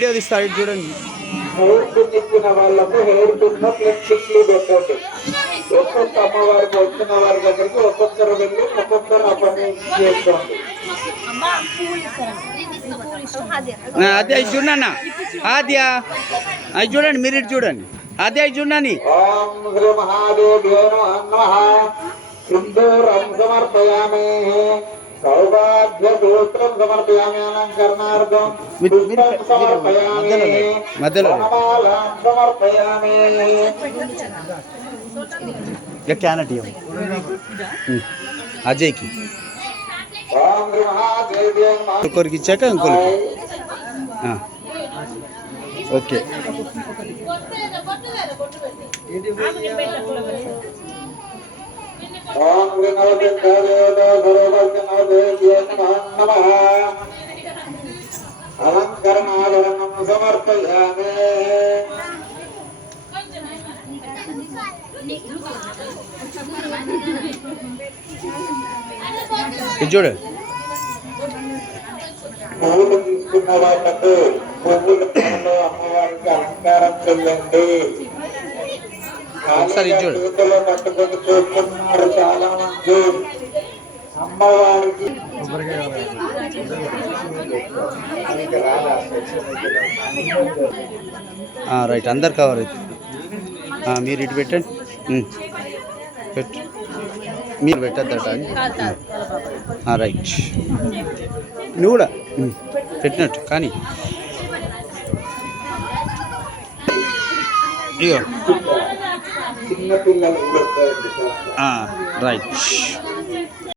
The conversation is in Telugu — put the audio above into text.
వీడియో తీస్తారు చూడండి. హెయిర్ పిన్ ఇచ్చిన వాళ్ళకు హెయిర్ పిన్ ప్లస్ టిక్లీ పెట్టండి. ఒక్కొక్క అమ్మవారికి వచ్చిన వారి దగ్గరికి ఒక్కొక్కరు వెళ్ళి ఒక్కొక్కరు ఆ పని చేసుకోండి. అదే అవి చూడన్న, అదే అవి చూడండి, మీరు ఇటు చూడండి, అదే అవి చూడండి. ఓం శ్రీ మహాదేవ్యో నమః. సింధూరం సమర్పయామి, సౌభాగ్య సూత్రం సమర్పయామి, అలంకరణార్థం పుష్పం సమర్పయామి, మధ్యలో వనమాలాం సమర్పయామి. క్యానట్ అజయ్కి ఓం శ్రీ మహాదేవ్యో నమః. ఇంకొకరికి ఇచ్చాక ఇంకొకరికి ఓకే. ఓం నమః. అలంకరణాభరణం సమర్పయామి. ఇది చూడు. పువ్వులు తీసుకున్న వాళ్ళకు పువ్వులతో అమ్మవారికి అలంకారం చెయ్యండి. చేతిలో పట్టుకొని చూస్తున్నారు చాలా మంది. అమ్మవారికి రైట్, అందరు కవర్ అవుతుంది. మీరు ఇటు పెట్టండి, పెట్టు, మీరు పెట్టద్దట. రైట్, నువ్వు కూడా పెట్టినట్టు కానీ ఇగో చిన్న పిల్లలు రైట్.